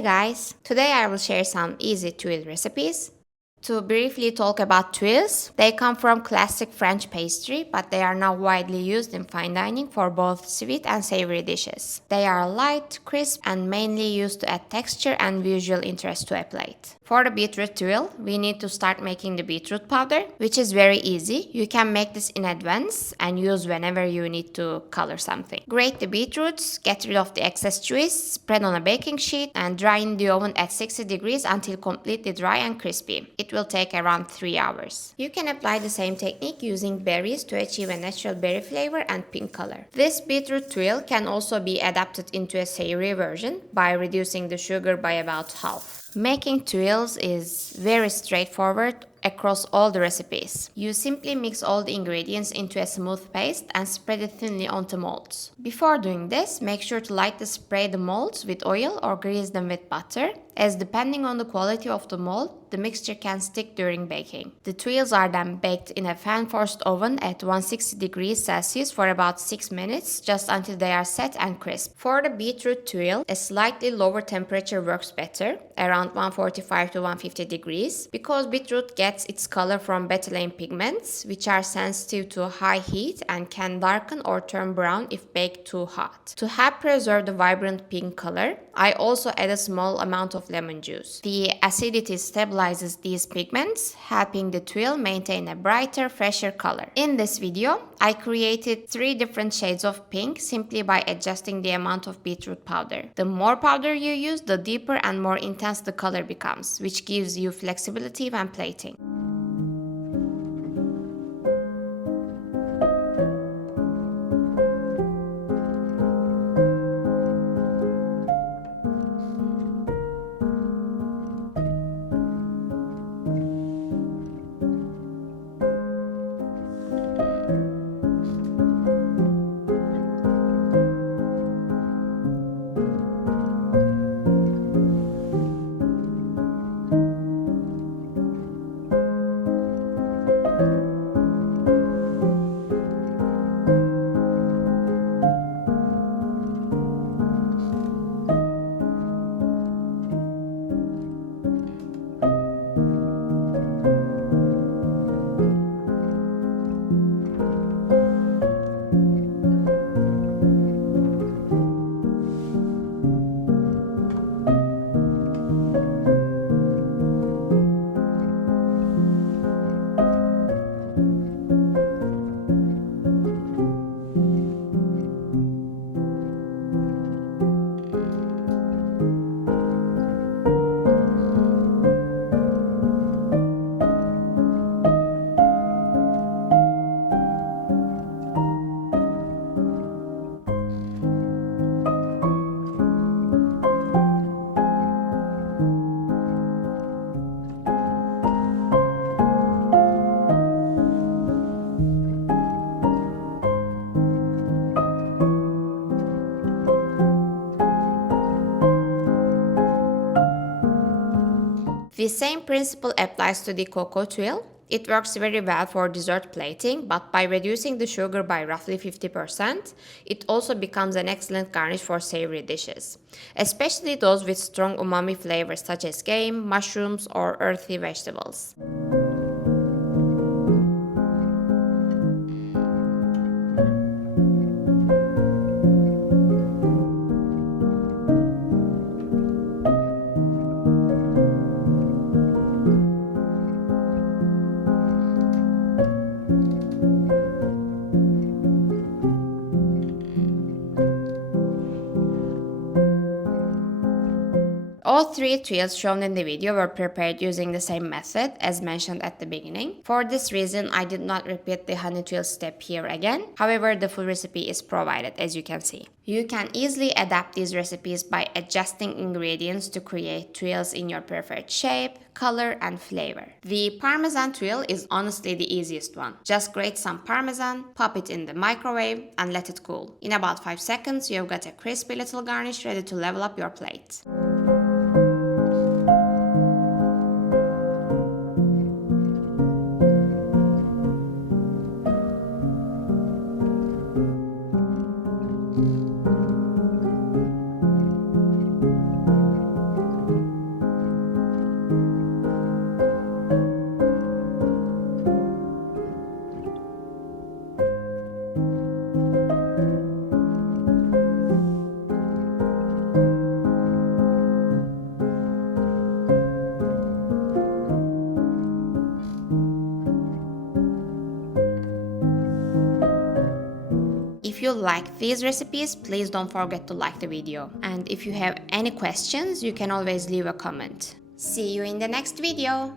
Hey guys, today I will share some easy tuile recipes. To briefly talk about tuiles, they come from classic French pastry, but they are now widely used in fine dining for both sweet and savory dishes. They are light, crisp, and mainly used to add texture and visual interest to a plate. For the beetroot tuile, we need to start making the beetroot powder, which is very easy. You can make this in advance and use whenever you need to color something. Grate the beetroots, get rid of the excess juice, spread on a baking sheet, and dry in the oven at 60 degrees until completely dry and crispy. It will take around 3 hours. You can apply the same technique using berries to achieve a natural berry flavor and pink color. This beetroot tuile can also be adapted into a savory version by reducing the sugar by about half. Making tuiles is very straightforward across all the recipes. You simply mix all the ingredients into a smooth paste and spread it thinly onto molds. Before doing this, make sure to lightly spray the molds with oil or grease them with butter, as depending on the quality of the mold, the mixture can stick during baking. The tuiles are then baked in a fan-forced oven at 160 degrees Celsius for about 6 minutes, just until they are set and crisp. For the beetroot tuile, a slightly lower temperature works better, around 145 to 150 degrees, because beetroot gets its color from betalain pigments, which are sensitive to high heat and can darken or turn brown if baked too hot. To help preserve the vibrant pink color, I also add a small amount of lemon juice. The acidity stabilizes these pigments, helping the tuile maintain a brighter, fresher color. In this video, I created 3 different shades of pink simply by adjusting the amount of beetroot powder. The more powder you use, the deeper and more intense the color becomes, which gives you flexibility when plating. The same principle applies to the cocoa tuile. It works very well for dessert plating, but by reducing the sugar by roughly 50%, it also becomes an excellent garnish for savory dishes, especially those with strong umami flavors such as game, mushrooms, or earthy vegetables. All 3 tuiles shown in the video were prepared using the same method as mentioned at the beginning. For this reason, I did not repeat the honey tuile step here again. However, the full recipe is provided, as you can see. You can easily adapt these recipes by adjusting ingredients to create tuiles in your preferred shape, color, and flavor. The Parmesan tuile is honestly the easiest one. Just grate some Parmesan, pop it in the microwave, and let it cool. In about 5 seconds, you've got a crispy little garnish ready to level up your plate. If you like these recipes, please don't forget to like the video. And if you have any questions, you can always leave a comment. See you in the next video!